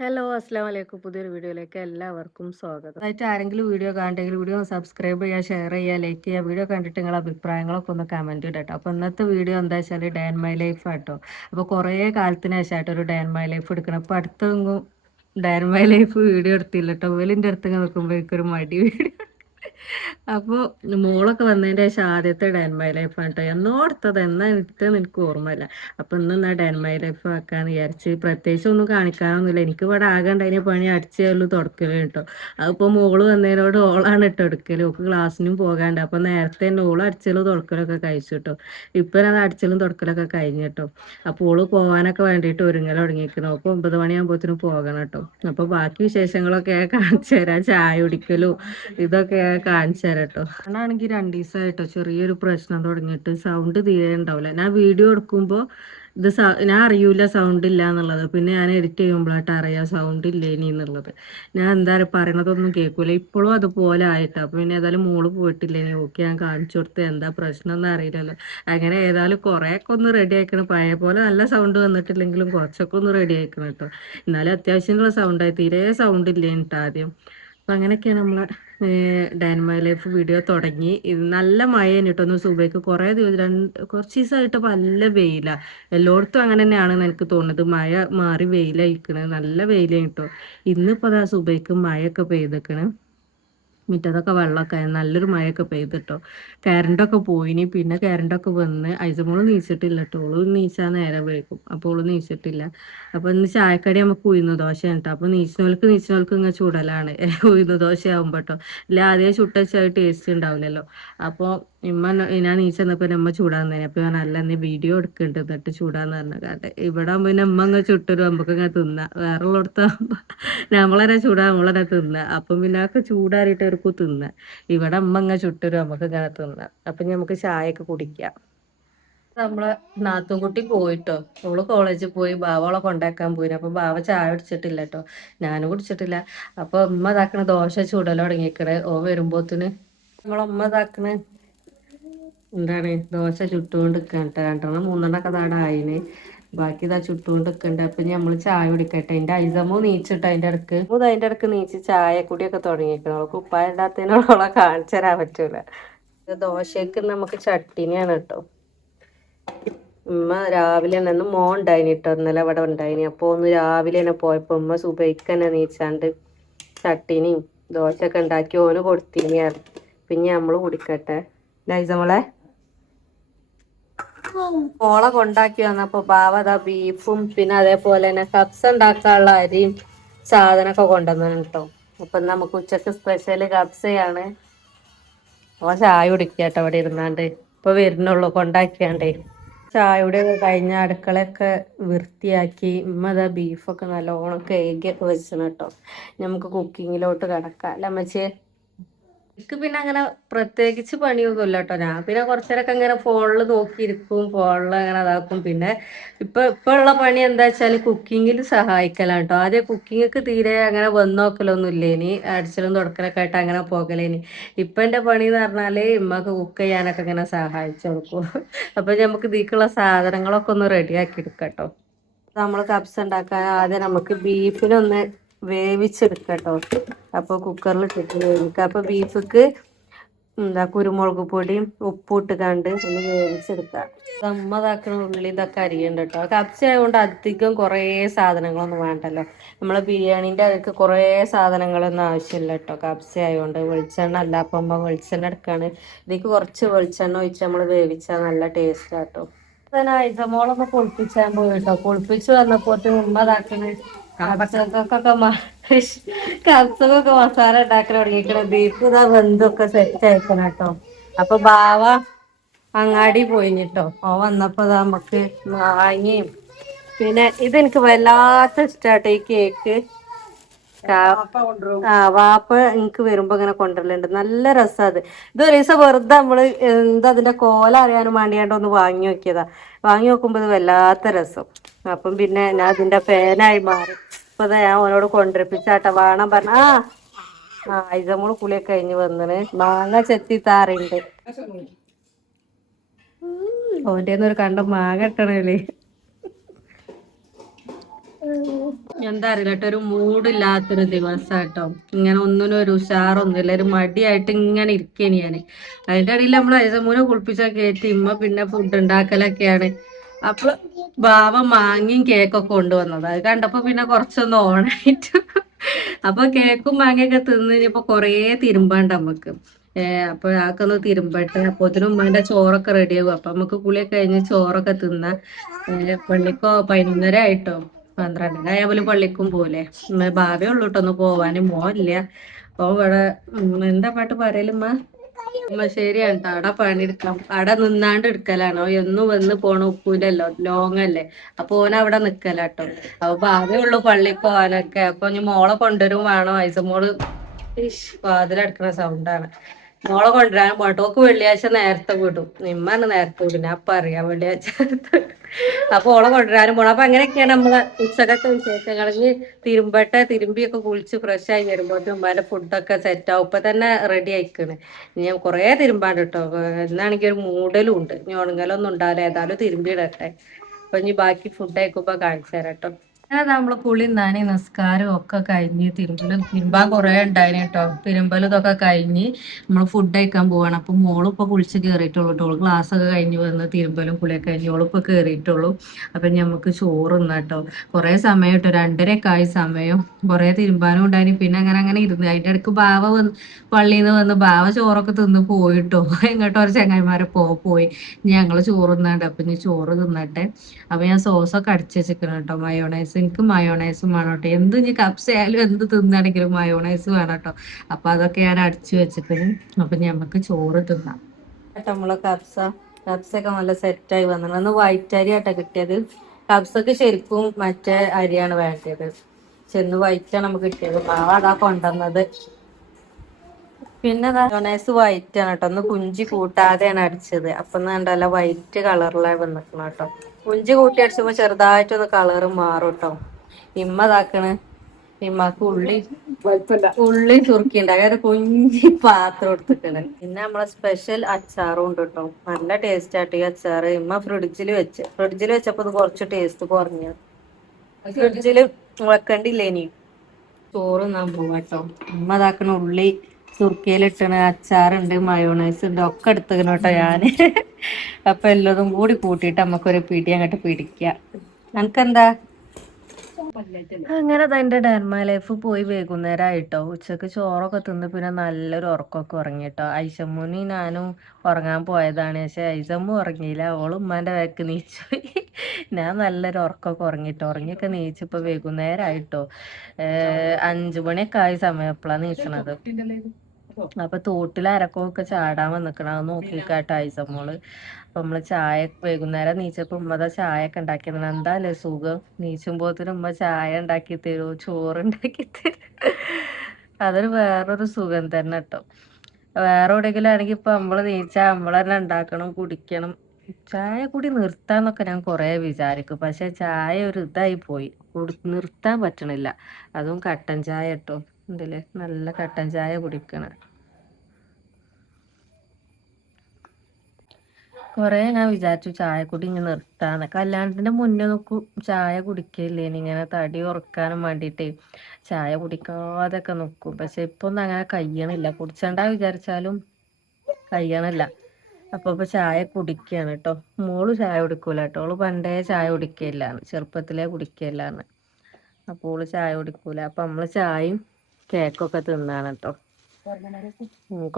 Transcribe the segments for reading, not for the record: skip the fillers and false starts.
Hello അസ്സാം വലൈക്കും പുതിയൊരു വീഡിയോയിലേക്ക് എല്ലാവർക്കും സ്വാഗതം. ആയിട്ട് ആരെങ്കിലും വീഡിയോ കാണണ്ടെങ്കിൽ വീഡിയോ സബ്സ്ക്രൈബ് ചെയ്യുക, ഷെയർ ചെയ്യുക, ലൈക്ക് ചെയ്യുക. വീഡിയോ കണ്ടിട്ട് നിങ്ങളുടെ അഭിപ്രായങ്ങളൊക്കെ ഒന്ന് കമൻറ്റ് ഇടട്ടോ. അപ്പോൾ ഇന്നത്തെ വീഡിയോ എന്താ വെച്ചാൽ ഡേ ആൻഡ് മൈ ലൈഫ് ആട്ടോ. അപ്പോൾ കുറേ കാലത്തിന് ശേഷമായിട്ട് ഒരു ഡേ ആൻഡ് മൈ ലൈഫ് എടുക്കണം. അപ്പോൾ അടുത്തൊന്നും day and my life video എടുത്തില്ല കേട്ടോ. വെലിൻ്റെ അടുത്ത് നിൽക്കുമ്പോൾ എനിക്കൊരു മടി വീഡിയോ. അപ്പോൾ മോളൊക്കെ വന്നതിൻ്റെ ശേഷം ആദ്യത്തെ ഡേ ആൻഡ് മൈ ലൈഫ് ആണ് കേട്ടോ. എന്നോ എടുത്തത് എന്നാ എടുത്തതെന്ന് എനിക്ക് ഓർമ്മയില്ല. അപ്പൊ ഇന്ന് ഡേ ആൻഡ് മൈ ലൈഫ് ആക്കാന്ന് വിചാരിച്ച് പ്രത്യേകിച്ച് ഒന്നും കാണിക്കാനൊന്നുമില്ല. എനിക്ക് ഇവിടെ ആകെ അതിനെ പണി അടിച്ചുള്ളൂ തുടക്കല് കേട്ടോ. അതിപ്പോ മോള് വന്നതിനോട് ഓളാണ് ഇട്ട് എടുക്കല്. ഓക്ക് ക്ലാസ്സിനും പോകാണ്ട്. അപ്പൊ നേരത്തെ തന്നെ ഓള് അടിച്ചലും തുടക്കലൊക്കെ കഴിച്ചു കേട്ടോ. ഇപ്പൊ അത് അടിച്ചലും തുടക്കലൊക്കെ കഴിഞ്ഞു കേട്ടോ. അപ്പോൾ ഓള് പോകാനൊക്കെ വേണ്ടിയിട്ട് ഒരുങ്ങൽ തുടങ്ങിയിരിക്കണം. അപ്പൊ 9 മണിയാകുമ്പോഴത്തേനും പോകണം കേട്ടോ. അപ്പൊ ബാക്കി വിശേഷങ്ങളൊക്കെ കാണിച്ചു തരാം. ചായ കുടിക്കലും ഇതൊക്കെ കാണിച്ചു തരാം കേട്ടോ. ആണെങ്കിൽ 2 ദിവസമായിട്ടോ ചെറിയൊരു പ്രശ്നം തുടങ്ങിയിട്ട് സൗണ്ട് തീരെ ഉണ്ടാവില്ല. ഞാൻ വീഡിയോ എടുക്കുമ്പോൾ ഞാൻ അറിയൂല സൗണ്ട് ഇല്ല എന്നുള്ളത്. പിന്നെ ഞാൻ എഡിറ്റ് ചെയ്യുമ്പോഴായിട്ട് അറിയാം സൗണ്ട് ഇല്ലേനി എന്നുള്ളത്. ഞാൻ എന്താ പറയണതൊന്നും കേൾക്കൂല. ഇപ്പോഴും അതുപോലെ ആയിട്ടാ. അപ്പൊ പിന്നെ ഏതായാലും മോള് പോയിട്ടില്ലേനി. ഓക്കെ ഞാൻ കാണിച്ചു കൊടുത്ത് എന്താ പ്രശ്നം എന്ന് അറിയില്ലല്ലോ. അങ്ങനെ ഏതായാലും കുറേയൊക്കെ ഒന്ന് റെഡി ആക്കണം. പഴയ പോലെ നല്ല സൗണ്ട് വന്നിട്ടില്ലെങ്കിലും കുറച്ചൊക്കെ ഒന്ന് റെഡി ആക്കണം കേട്ടോ. എന്നാലും അത്യാവശ്യമുള്ള സൗണ്ടായി. തീരെ സൗണ്ട് ഇല്ലേനിട്ടോ ആദ്യം. അപ്പൊ അങ്ങനെയൊക്കെയാണ് നമ്മളെ day and my life video തുടങ്ങി. ഇത് നല്ല മഴയാണ് കേട്ടോ. ഒന്ന് സുബൈക്ക് കുറേ ദിവസം കുറച്ച് ദിവസമായിട്ട് നല്ല വെയിലാ. എല്ലായിടത്തും അങ്ങനെ തന്നെയാണെന്ന് എനിക്ക് തോന്നുന്നത്. മഴ മാറി വെയിലായിക്കണ്. നല്ല വെയിലാണ് കേട്ടോ. ഇന്നിപ്പോ അതാ സുബൈക്ക് മഴയൊക്കെ പെയ്തിക്കണ്. മുറ്റത്തൊക്കെ വെള്ളമൊക്കെ ആയി. നല്ലൊരു മഴയൊക്കെ പെയ്തിട്ടോ. കറണ്ടൊക്കെ പോയിനി. പിന്നെ കറണ്ടൊക്കെ വന്ന് ഐസമോള് നീച്ചിട്ടില്ല കേട്ടോ. ഓള് നീച്ചാൻ നേരം വൈകും. അപ്പോൾ ഓള് നീച്ചിട്ടില്ല. അപ്പൊ ഇന്ന് ചായക്കടി നമുക്ക് ഉഴുന്ന് ദോശയാണ് കേട്ടോ. അപ്പൊ നീച്ചിനോൾക്ക് ഇങ്ങനെ ചൂടലാണ് ഉഴുന്ന് ദോശ ആകുമ്പോ കേട്ടോ. ഇല്ല ആദ്യം ചുട്ടച്ചാൽ ടേസ്റ്റ് ഉണ്ടാവില്ലല്ലോ. അപ്പോൾ ഞാൻ നീച്ചെന്നപ്പോ നമ്മ ചൂടാന്ന് തന്നെ. അപ്പൊ ഞാൻ നല്ല നീ വീഡിയോ എടുക്കുന്നുണ്ട് എന്നിട്ട് ചൂടാന്ന് പറഞ്ഞ കാട്ടെ. ഇവിടെ ആകുമ്പോ പിന്നെ അമ്മ അങ്ങ് ചുട്ടൊരു നമുക്ക് ഇങ്ങനെ തിന്നാം. വേറെ ഉള്ളിടത്താകുമ്പോ നമ്മളെ ചൂടാ നമ്മളെ തിന്നാ. അപ്പം പിന്നെ ഒക്കെ ചൂടാറിയിട്ട് അവർക്ക് തിന്നാം. ഇവിടെ അമ്മ ഇങ്ങനെ ചുട്ടൊരു നമുക്ക് ഇങ്ങനെ തിന്നാം. അപ്പൊ നമുക്ക് ചായയൊക്കെ കുടിക്കാം. നമ്മളെ നാത്തുൻകുട്ടി പോയിട്ടോ. ഓള് കോളേജിൽ പോയി. ബാവളെ കൊണ്ടാക്കാൻ പോയി. അപ്പൊ ബാവ ചായ കുടിച്ചിട്ടില്ല കേട്ടോ. ഞാനും കുടിച്ചിട്ടില്ല. അപ്പൊ ഉമ്മ ഇതാക്കണ ദോശ ചൂടല തുടങ്ങിക്കണേ. ഓ വരുമ്പോത്തിന് നമ്മളമ്മ ഇതാക്കണ എന്താണ് ദോശ ചുട്ടുകൊണ്ട് നിൽക്കട്ടെ. 2 3 താടായിന്. ബാക്കി ഇതാ ചുട്ടുകൊണ്ട് നിൽക്കണ്ട. അപ്പൊ നമ്മള് ചായ കുടിക്കട്ടെ. എന്റെ ഐസമോ നീച്ചിട്ട് അതിന്റെ ഇടക്ക് നീച്ച് ചായ കുടിയൊക്കെ തുടങ്ങിക്കണം. അവൾക്ക് ഉപ്പായ ഇടാത്തതിനോളെ കാണിച്ചു തരാൻ പറ്റൂല. ദോശക്ക് നമുക്ക് ചട്ടിനിയാണ് കേട്ടോ. ഉമ്മ രാവിലെ തന്നെ ഒന്ന് മോൻ ഉണ്ടായിനി കേട്ടോ. ഇന്നലെ അവിടെ ഉണ്ടായിനി. അപ്പൊ ഒന്ന് രാവിലെ തന്നെ പോയപ്പോ ഉമ്മ സുബൈക്ക് തന്നെ നീച്ചാണ്ട് ചട്ടിനിയും ദോശയൊക്കെ ഉണ്ടാക്കി ഓന് കൊടുത്തിനിയാണ്. പിന്നെ നമ്മള് കുടിക്കട്ടെ. ലൈസമോളെ മോളെ കൊണ്ടാക്കി വന്നപ്പോ ബാവ ബീഫും പിന്നെ അതേപോലെ തന്നെ കപ്സ് ഉണ്ടാക്കാനുള്ള അരിയും സാധനമൊക്കെ കൊണ്ടുവന്നു കേട്ടോ. അപ്പൊ നമുക്ക് ഉച്ചക്ക് സ്പെഷ്യല് കപ്സയാണ്. ഓ ചായ കുടിക്കട്ടോ അവിടെ ഇരുന്നാണ്ട്. ഇപ്പൊ വരുന്നുള്ളൂ കൊണ്ടാക്കിയാണ്ടേ. ചായയുടെ കഴിഞ്ഞ അടുക്കളയൊക്കെ വൃത്തിയാക്കി ഉമ്മ ബീഫൊക്കെ നല്ലോണം കഴുകിയൊക്കെ വെച്ചണം കേട്ടോ. നമുക്ക് കുക്കിങ്ങിലോട്ട് കിടക്കാം അല്ല അമ്മച്ചേ. എനിക്ക് പിന്നെ അങ്ങനെ പ്രത്യേകിച്ച് പണിയൊന്നുമില്ല കേട്ടോ. ഞാൻ പിന്നെ കുറച്ചേരൊക്കെ ഇങ്ങനെ ഫോണിൽ നോക്കിയിരിക്കും. ഫോണിൽ അങ്ങനെ അതാക്കും. പിന്നെ ഇപ്പൊ ഉള്ള പണി എന്താ വെച്ചാൽ കുക്കിങ്ങിൽ സഹായിക്കലാണ് കേട്ടോ. ആദ്യം കുക്കിങ്ങൊക്കെ തീരെ അങ്ങനെ വന്നോക്കലൊന്നും ഇല്ലേനി. അടിച്ചലും തുടക്കലൊക്കെ ആയിട്ട് അങ്ങനെ പോകലേനി. ഇപ്പൊ എന്റെ പണി എന്ന് പറഞ്ഞാല് ഉമ്മക്ക് കുക്ക് ചെയ്യാനൊക്കെ ഇങ്ങനെ സഹായിച്ചു കൊടുക്കും. അപ്പൊ നമുക്ക് ഇതിക്കുള്ള സാധനങ്ങളൊക്കെ ഒന്ന് റെഡിയാക്കി എടുക്കാം കേട്ടോ. നമ്മൾ കപ്സ് ഉണ്ടാക്കാൻ ആദ്യം നമുക്ക് ബീഫിനൊന്ന് വേവിച്ചെടുക്കട്ടോ. അപ്പൊ കുക്കറിൽ ഇട്ടിട്ട് വേവിക്കുക. അപ്പൊ ബീഫിക്ക് എന്താ കുരുമുളക് പൊടിയും ഉപ്പും ഇട്ട് കണ്ട് ഒന്ന് വേവിച്ചെടുക്കുക. നമ്മതാക്കണ ഉള്ളി ഇതൊക്കെ അരിയണ്ട കേട്ടോ. കപ്സ ആയതുകൊണ്ട് അധികം കുറേ സാധനങ്ങളൊന്നും വേണ്ടല്ലോ. നമ്മളെ ബിരിയാണീൻ്റെ അതൊക്കെ കുറേ സാധനങ്ങളൊന്നും ആവശ്യമില്ല കേട്ടോ. കപ്സ ആയതുകൊണ്ട് വെളിച്ചെണ്ണ അല്ല. അപ്പം അമ്മ വെളിച്ചെണ്ണ എടുക്കാണ്. ഇതിക്ക് കുറച്ച് വെളിച്ചെണ്ണ ഒഴിച്ച് നമ്മൾ വേവിച്ചാൽ നല്ല ടേസ്റ്റ് ആട്ടോ. ഐസമോളൊന്ന് പൊളിപ്പിച്ചാൻ പോയി കേട്ടോ. പൊളിപ്പിച്ച് വന്നപ്പോ ഉമ്മ ഇതാക്കണേ കപ്സക്കൊക്കെ മസാല ഉണ്ടാക്കാൻ തുടങ്ങിക്കണ. ബീഫ് ഇതാ വെന്തൊക്കെ സെറ്റ് ആയിക്കണം കേട്ടോ. അപ്പൊ ബാവ അങ്ങാടി പോയിട്ടോ. ഓ വന്നപ്പോ നമുക്ക് മാങ്ങയും പിന്നെ ഇതെനിക്ക് വല്ലാത്ത ഇഷ്ടാട്ടോ ഈ കേക്ക്. വാപ്പ എനിക്ക് വരുമ്പോ ഇങ്ങനെ കൊണ്ടുവരലുണ്ട്. നല്ല രസം അത്. ഇത് ഒരു ദിവസം വെറുതെ നമ്മള് എന്താ അതിന്റെ കോല അറിയാനും വേണ്ടിയാണ്ട് ഒന്ന് വാങ്ങി നോക്കിയതാ. വാങ്ങി നോക്കുമ്പോ ഇത് വല്ലാത്ത രസം. അപ്പം പിന്നെ ഞാൻ അതിന്റെ ഫാനായി മാറി. ഇപ്പൊ ഞാൻ ഓനോട് കൊണ്ടിരിപ്പിച്ചാട്ട വേണം പറഞ്ഞ ഐസമോള് കുളിയൊക്കെ കഴിഞ്ഞ് വന്നിന്. മാങ്ങ ചെത്തി താറുണ്ട്. ഓന്റെ ഒരു കണ്ട മാങ്ങ ഇട്ടണല്ലേ. എന്താ അറിയില്ല കേട്ടോ, ഒരു മൂഡില്ലാത്തൊരു ദിവസാട്ടോ. ഇങ്ങനെ ഒന്നിനും ഒരു ഉഷാറൊന്നുമില്ല, ഒരു മടിയായിട്ട് ഇങ്ങനെ ഇരിക്കേനി ഞാന്. അതിന്റെ ഇടയിൽ നമ്മൾ അയസമൂനെ കുളിപ്പിച്ച കയറ്റി ഇമ്മ പിന്നെ ഫുഡ് ഉണ്ടാക്കലൊക്കെയാണ്. അപ്പൊ ബാവ മാങ്ങയും കേക്കൊക്കെ കൊണ്ടുവന്നത്, അത് കണ്ടപ്പോ പിന്നെ കുറച്ചൊന്ന് ഓണായിട്ട് അപ്പൊ കേക്കും മാങ്ങയൊക്കെ തിന്ന് ഇനിയിപ്പൊ കൊറേ തിരുമ്പാണ്ട് നമ്മക്ക്. അപ്പൊ ആക്കൊന്ന് തിരുമ്പട്ടെ, അപ്പോത്തിനും ഉമ്മാന്റെ ചോറൊക്കെ റെഡിയാകും. അപ്പൊ നമുക്ക് കുളിയൊക്കെ കഴിഞ്ഞ് ചോറൊക്കെ തിന്നാ. പള്ളിക്കോ 11:30 ആയിട്ടോ, 12 ആയാലും പള്ളിക്കും പോലെ. ഭാവേ ഉള്ളൂ കേട്ടോ ഒന്ന് പോവാന്, മോല്ല. അപ്പൊ ഇവിടെ എന്താ പാട്ട് പറയലുമ്മ? ഉമ്മ ശരിയാണ് ട്ടോ, അവിടെ പണിയെടുക്കാം, അവിടെ നിന്നാണ്ട് എടുക്കലാണോ എന്നും വന്ന് പോണ ഉപ്പൂലല്ലോ, ലോങ് അല്ലേ. അപ്പൊ ഓന അവിടെ നിക്കലാട്ടോ. അപ്പൊ ഭാവേ ഉള്ളൂ പള്ളിക്ക് പോവാനൊക്കെ. അപ്പൊ ഇനി മോളെ കൊണ്ടുവരും വേണോ, ഐസമോള് വാതിലടക്കണ സൗണ്ടാണ്. മോളെ കൊണ്ടുവരാൻ പോട്ടോ, ഓക്ക് വെള്ളിയാഴ്ച നേരത്തെ വിടും. നിമ്മാണ് നേരത്തെ വിടും, ഞാൻ അപ്പൊ അറിയാം വെള്ളിയാഴ്ച. അപ്പൊ ഓളെ കൊണ്ടുവരാനും പോണം. അപ്പൊ അങ്ങനെയൊക്കെയാണ് നമ്മള് ഉച്ചക്കത്തെ വിശേഷങ്ങൾ. തിരുമ്പട്ടെ, തിരുമ്പിയൊക്കെ കുളിച്ച് ഫ്രഷ് ആയി വരുമ്പോഴത്തേക്കും ഉമ്മാന്റെ ഫുഡൊക്കെ സെറ്റ് ആവും. ഇപ്പൊ തന്നെ റെഡി ആയിക്കണ്. ഞാൻ കൊറേ തിരുമ്പാണ്ട് കേട്ടോ, എന്നാണെങ്കിൽ ഒരു മൂടലും ഉണ്ട്. ഇനി ഉണങ്ങലൊന്നും ഉണ്ടാവില്ല, ഏതായാലും തിരുമ്പിയിടട്ടെ. അപ്പൊ ഇനി ബാക്കി ഫുഡ് ആയിക്കുമ്പോ കാണിച്ചു തരാം കേട്ടോ. നമ്മള് കുളി നനി നിസ്കാരം ഒക്കെ കഴിഞ്ഞ് തിരുമ്പാൻ കുറെ ഉണ്ടായിന് കേട്ടോ. തിരുമ്പലും ഇതൊക്കെ കഴിഞ്ഞ് നമ്മള് ഫുഡ് കഴിക്കാൻ പോവാണ്. അപ്പൊ മോളും ഇപ്പൊ കുളിച്ച് കയറിയിട്ടുള്ളൂ കേട്ടോ. ക്ലാസ് ഒക്കെ കഴിഞ്ഞ് വന്ന് തിരുമ്പലും കുളിയൊക്കെ കഴിഞ്ഞ് ഓളിപ്പോ കയറിയിട്ടുള്ളൂ. അപ്പൊ ഞമ്മക്ക് ചോറ് കേട്ടോ. കുറെ സമയം കേട്ടോ, 2:30 ആയി സമയം. കുറെ തിരുമ്പാനും ഉണ്ടായിന്. പിന്നെ അങ്ങനെ ഇരുന്ന് അതിന്റെ ഇടയ്ക്ക് ബാവ വന്ന് പള്ളിയിൽ നിന്ന് വന്ന് ബാവ ചോറൊക്കെ തിന്ന് പോയിട്ടോ. ഇങ്ങോട്ട് ഒരു ചങ്ങായിമാരെ പോയി. ഞങ്ങള് ചോറ് തിന്നാണ്ട്. അപ്പൊ ഇനി ചോറ് തിന്നട്ടെ. അപ്പൊ ഞാൻ സോസൊക്കെ അടിച്ച് വെച്ചിരിക്കണം കേട്ടോ. മയോണൈസ്, എനിക്ക് മയോണൈസും വേണം കേട്ടോ. എന്ത് ഇനി കപ്സ് ആയാലും എന്ത് തിന്നാണെങ്കിലും മയോണൈസ് വേണം കേട്ടോ. അപ്പൊ അതൊക്കെ ഞാൻ അടിച്ചു വെച്ചിട്ടുണ്ട്. അപ്പൊ ഞമ്മക്ക് ചോറ് തിന്നാം കേട്ടോ. നമ്മളെ കപ്സൊക്കെ നല്ല സെറ്റായി വന്നിട്ടുണ്ട്. അന്ന് വൈറ്റ് അരി ആട്ടോ കിട്ടിയത്. കപ്സൊക്കെ ശരിക്കും മറ്റേ അരിയാണ് വേണ്ടത്. ചെന്ന് വൈറ്റാണ് നമുക്ക് കിട്ടിയത്. മാവ അതാ കൊണ്ടുവന്നത്. പിന്നെ മയോണൈസ് വൈറ്റ് ആണ് കേട്ടോ. ഒന്ന് കുഞ്ചി കൂട്ടാതെയാണ് അടിച്ചത്. അപ്പൊ കണ്ടല്ല വൈറ്റ് കളറിലാണ് വന്നിക്കണം കേട്ടോ. കുഞ്ചി കൂട്ടി അടിച്ചുമ്പോ ചെറുതായിട്ടൊന്ന് കളറ് മാറും കേട്ടോ. ഇമ്മ ഇതാക്കണ്, ഇമ്മക്ക് ഉള്ളി ചുറുക്കിണ്ട്. അങ്ങനെ കുഞ്ചി പാത്രം എടുത്തിക്കണ്. പിന്നെ നമ്മളെ സ്പെഷ്യൽ അച്ചാറും ഉണ്ട് കേട്ടോ. നല്ല ടേസ്റ്റ് ആയിട്ട് ഈ അച്ചാറ്. ഇമ്മ ഫ്രിഡ്ജിൽ വെച്ചപ്പോ ഇത് കുറച്ച് ടേസ്റ്റ് കുറഞ്ഞു. ഫ്രിഡ്ജില് വെക്കണ്ടില്ലേ ഇനി. ചോറ് നാൻ പോവാട്ടോ. ഉമ്മ ഇതാക്കണ ഉള്ളി സുർക്കയിലിട്ടണ്, അച്ചാറുണ്ട്, മയോണൈസ് ഉണ്ട്, ഒക്കെ എടുത്തുകണ് കേട്ടോ ഞാന്. അപ്പൊ എല്ലാതും കൂടി കൂട്ടിയിട്ട് നമുക്കൊരു പിടി അങ്ങോട്ട് പിടിക്കുക. എനിക്കെന്താ അങ്ങനെ എന്റെ ഡെർമ ലൈഫ് പോയി വൈകുന്നേരം ആയിട്ടോ. ഉച്ചക്ക് ചോറൊക്കെ തിന്ന് പിന്നെ നല്ലൊരു ഉറക്കമൊക്കെ ഉറങ്ങിട്ടോ. ഐഷമ്മൂനി ഞാനും ഉറങ്ങാൻ പോയതാണ്. പക്ഷെ ഐസമ്മു ഉറങ്ങിയില്ല, ഓളും ഉമ്മാന്റെ വേക്ക് നീച്ചു. ഞാൻ നല്ലൊരു ഉറക്കമൊക്കെ ഉറങ്ങിട്ടോ. ഉറങ്ങിയൊക്കെ നീച്ചിപ്പോ വൈകുന്നേരം ആയിട്ടോ. 5 മണിയൊക്കെ ആയ സമയം എപ്പോഴാണ് നീച്ചണത്. അപ്പൊ തോട്ടിൽ അരക്കൊക്കെ ചാടാൻ വന്നിക്കണം. അത് നോക്കിക്കാട്ടോ ഐസമ്മോള്. അപ്പൊ നമ്മള് ചായ വൈകുന്നേരം നീച്ചപ്പോ ഉമ്മത ചായ ഒക്കെ ഉണ്ടാക്കിയത്. എന്താല്ലേ സുഖം, നീച്ചുമ്പോത്തിനും ഉമ്മ ചായ ഉണ്ടാക്കി തരൂ, ചോറ് ഉണ്ടാക്കി തരൂ. അതൊരു വേറൊരു സുഖം തന്നെ കേട്ടോ. വേറെ എവിടെയെങ്കിലും ആണെങ്കിൽ ഇപ്പൊ നമ്മള് നീച്ചാ നമ്മള് തന്നെ ഉണ്ടാക്കണം, കുടിക്കണം. ചായ കുടി നിർത്താന്നൊക്കെ ഞാൻ കൊറേ വിചാരിക്കും. പക്ഷെ ചായ ഒരു ഇതായി പോയി, നിർത്താൻ പറ്റണില്ല. അതും കട്ടൻ ചായ കേട്ടോ. ഇതില് നല്ല കട്ടൻ ചായ കുടിക്കണം. കൊറേ ഞാൻ വിചാരിച്ചു ചായ കുടി ഇങ്ങനെ നിർത്താന്ന്. കല്യാണത്തിന്റെ മുന്നേ നോക്കും ചായ കുടിക്കില്ലേനി, ഇങ്ങനെ തടി ഉറക്കാനും വേണ്ടിട്ടേ ചായ കുടിക്കാതൊക്കെ നോക്കും. പക്ഷെ ഇപ്പൊ ഒന്നും അങ്ങനെ കഴിയണില്ല. കുടിച്ചണ്ട വിചാരിച്ചാലും കഴിയണില്ല. ഇപ്പൊ ചായ കുടിക്കാണ് കേട്ടോ. മോള് ചായ കുടിക്കൂല കേട്ടോ. ഓള് പണ്ടേ ചായ കുടിക്കില്ലാന്ന്, ചെറുപ്പത്തിലേ കുടിക്കില്ലാന്ന്. അപ്പൊ ഓള് ചായ കുടിക്കൂല. അപ്പൊ നമ്മള് ചായയും കേക്കൊക്കെ തിന്നാണ് കേട്ടോ.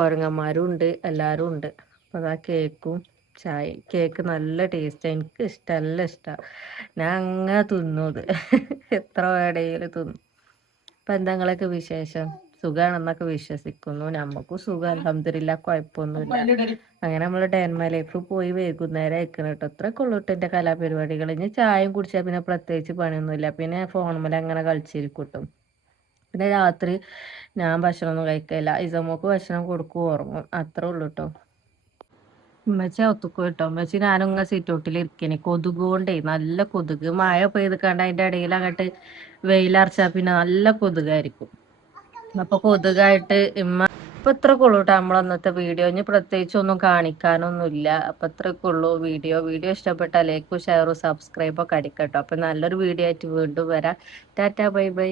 കൊരങ്ങന്മാരും ഉണ്ട്, എല്ലാരും ഉണ്ട്. അപ്പൊ അതാ കേക്കും ചായ. കേക്ക് നല്ല ടേസ്റ്റ്, എനിക്ക് ഇഷ്ടം, നല്ല ഇഷ്ടാ. ഞാൻ അങ്ങനെ തിന്നു അത്. എത്ര വേടയില് തിന്നു. ഇപ്പൊ എന്താ നിങ്ങളൊക്കെ വിശേഷം? സുഖാണെന്നൊക്കെ വിശ്വസിക്കുന്നു. നമ്മക്കും സുഖം, അൽഹംദുലില്ലാഹ്, കുഴപ്പമൊന്നുമില്ല. അങ്ങനെ നമ്മള് ഡെൻമ ലൈഫ് പോയി വൈകുന്നേരം അയക്കണം കേട്ടോ. ഇത്രയൊക്കെ ഉള്ളൂ എന്റെ കലാപരിപാടികൾ. ഇനി ചായയും കുടിച്ചാൽ പിന്നെ പ്രത്യേകിച്ച് പണിയൊന്നുമില്ല. പിന്നെ ഫോണുമ്മേൽ അങ്ങനെ കളിച്ചിരിക്കും കേട്ടോ. പിന്നെ രാത്രി ഞാൻ ഭക്ഷണമൊന്നും കഴിക്കില്ല. ഇസമോക്ക് ഭക്ഷണം കൊടുക്കും, ഉറങ്ങും, അത്രേ ഉള്ളൂ കേട്ടോ. ഉമ്മച്ചി ഒത്തുക്കോ കേട്ടോ. ഉമ്മച്ചി ഞാനും ഇങ്ങനെ സിറ്റൗട്ടിൽ ഇരിക്കണേ. കൊതുക് കൊണ്ടേ നല്ല കൊതുക്. മഴ പെയ്ത് കണ്ട അതിന്റെ ഇടയിൽ അങ്ങോട്ട് വെയിലറച്ചാ പിന്നെ നല്ല കൊതുകായിരിക്കും. അപ്പൊ കൊതുകായിട്ട് ഇമ്മ അപ്പൊ ഇത്രയൊക്കെ ഉള്ളൂ കേട്ടോ നമ്മൾ അന്നത്തെ വീഡിയോ. ഇനി പ്രത്യേകിച്ച് ഒന്നും കാണിക്കാനൊന്നുമില്ല. അപ്പൊ ഇത്രയൊക്കെ ഉള്ളൂ വീഡിയോ ഇഷ്ടപ്പെട്ടാൽ ലൈക്കും ഷെയറും സബ്സ്ക്രൈബൊക്കെ അടിക്കട്ടോ. അപ്പൊ നല്ലൊരു വീഡിയോ ആയിട്ട് വീണ്ടും വരാം. Tata bye bye.